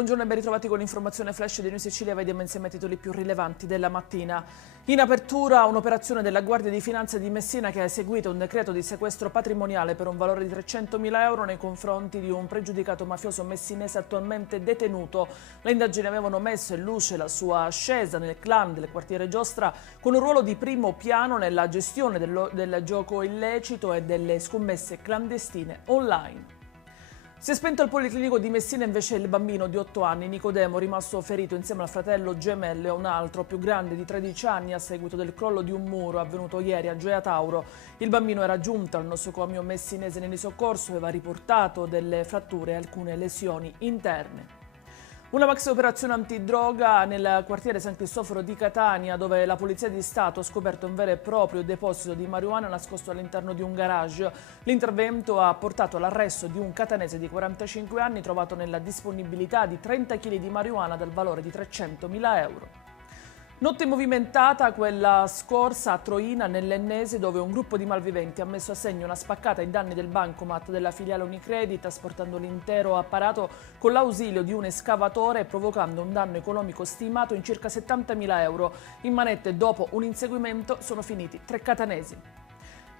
Buongiorno e ben ritrovati con l'informazione flash di Noi Sicilia. Vediamo insieme i titoli più rilevanti della mattina. In apertura un'operazione della Guardia di Finanza di Messina che ha eseguito un decreto di sequestro patrimoniale per un valore di 300.000 euro nei confronti di un pregiudicato mafioso messinese attualmente detenuto. Le indagini avevano messo in luce la sua ascesa nel clan del quartiere Giostra con un ruolo di primo piano nella gestione del gioco illecito e delle scommesse clandestine online. Si è spento al Policlinico di Messina invece il bambino di 8 anni, Nicodemo, rimasto ferito insieme al fratello gemello e un altro più grande di 13 anni a seguito del crollo di un muro avvenuto ieri a Gioia Tauro. Il bambino era giunto al nosocomio messinese di soccorso e aveva riportato delle fratture e alcune lesioni interne. Una maxi operazione antidroga nel quartiere San Cristoforo di Catania, dove la Polizia di Stato ha scoperto un vero e proprio deposito di marijuana nascosto all'interno di un garage. L'intervento ha portato all'arresto di un catanese di 45 anni trovato nella disponibilità di 30 kg di marijuana dal valore di 300.000 euro. Notte movimentata quella scorsa a Troina nell'Ennese, dove un gruppo di malviventi ha messo a segno una spaccata ai danni del bancomat della filiale Unicredit, asportando l'intero apparato con l'ausilio di un escavatore, provocando un danno economico stimato in circa 70.000 euro. In manette dopo un inseguimento sono finiti 3 catanesi.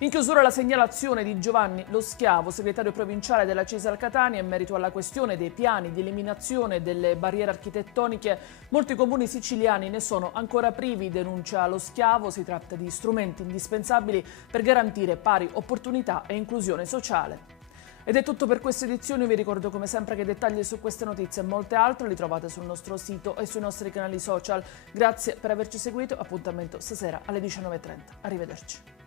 In chiusura la segnalazione di Giovanni Lo Schiavo, segretario provinciale della CISAL Catania, in merito alla questione dei piani di eliminazione delle barriere architettoniche. Molti comuni siciliani ne sono ancora privi, denuncia Lo Schiavo. Si tratta di strumenti indispensabili per garantire pari opportunità e inclusione sociale. Ed è tutto per questa edizione. Vi ricordo come sempre che dettagli su queste notizie e molte altre li trovate sul nostro sito e sui nostri canali social. Grazie per averci seguito, appuntamento stasera alle 19:30. Arrivederci.